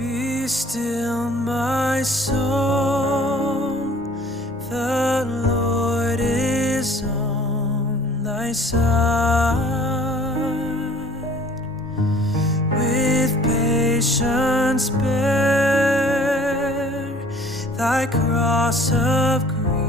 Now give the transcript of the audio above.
Be still, my soul, the Lord is on thy side. With patience bear thy cross of grief.